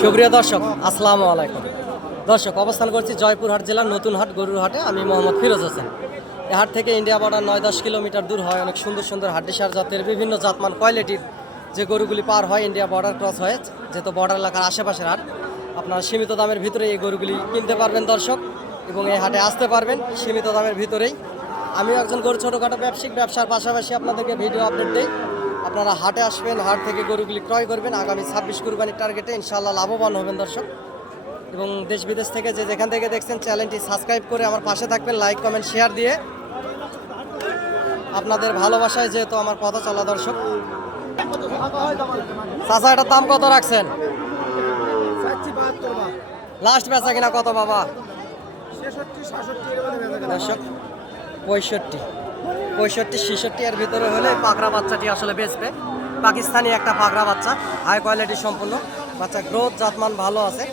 সুপ্রিয় দর্শক, আসসালামু আলাইকুম। দর্শক, অবস্থান করছি জয়পুরহাট জেলার নতুন হাট গরুর হাটে। আমি মোহাম্মদ ফিরোজ হোসেন। এই হাট থেকে ইন্ডিয়া বর্ডার 9-10 কিলোমিটার দূর হয়। অনেক সুন্দর সুন্দর হাড্ডিসার জাতের বিভিন্ন জাতমান কোয়ালিটির যে গরুগুলি পার হয় ইন্ডিয়া বর্ডার ক্রস হয়ে, যেহেতু বর্ডার এলাকার আশেপাশের হাট, আপনারা সীমিত দামের ভিতরে এই গরুগুলি কিনতে পারবেন দর্শক, এবং এই হাটে আসতে পারবেন সীমিত দামের ভিতরেই। আমিও একজন গরু ছোটোখাটো ব্যবসায়িক ব্যবসার পাশাপাশি আপনাদেরকে ভিডিও আপডেট দিই। আপনারা হাটে আসবেন, হাট থেকে গরুগুলি ক্রয় করবেন। আগামী 26 কুরবানির টার্গেটে ইনশাআল্লাহ লাভবান হবেন দর্শক। এবং দেশ বিদেশ থেকে যে যেখান থেকে দেখছেন চ্যানেলটি সাবস্ক্রাইব করে আমার পাশে থাকবেন, লাইক কমেন্ট শেয়ার দিয়ে। আপনাদের ভালোবাসায় যেহেতু আমার কথা চলা দর্শক। চাচা, এটার দাম কত রাখছেন? লাস্ট বেচা কিনা কত বাবা? দর্শক, 65 এর ভিতরে হলে পাকড়া বাচ্চাটি আসলে বেচবে। পাকিস্তানি একটা পাকড়া বাচ্চা, হাই কোয়ালিটি সম্পূর্ণ বাচ্চা, গ্রোথ জাতমান ভালো আছে।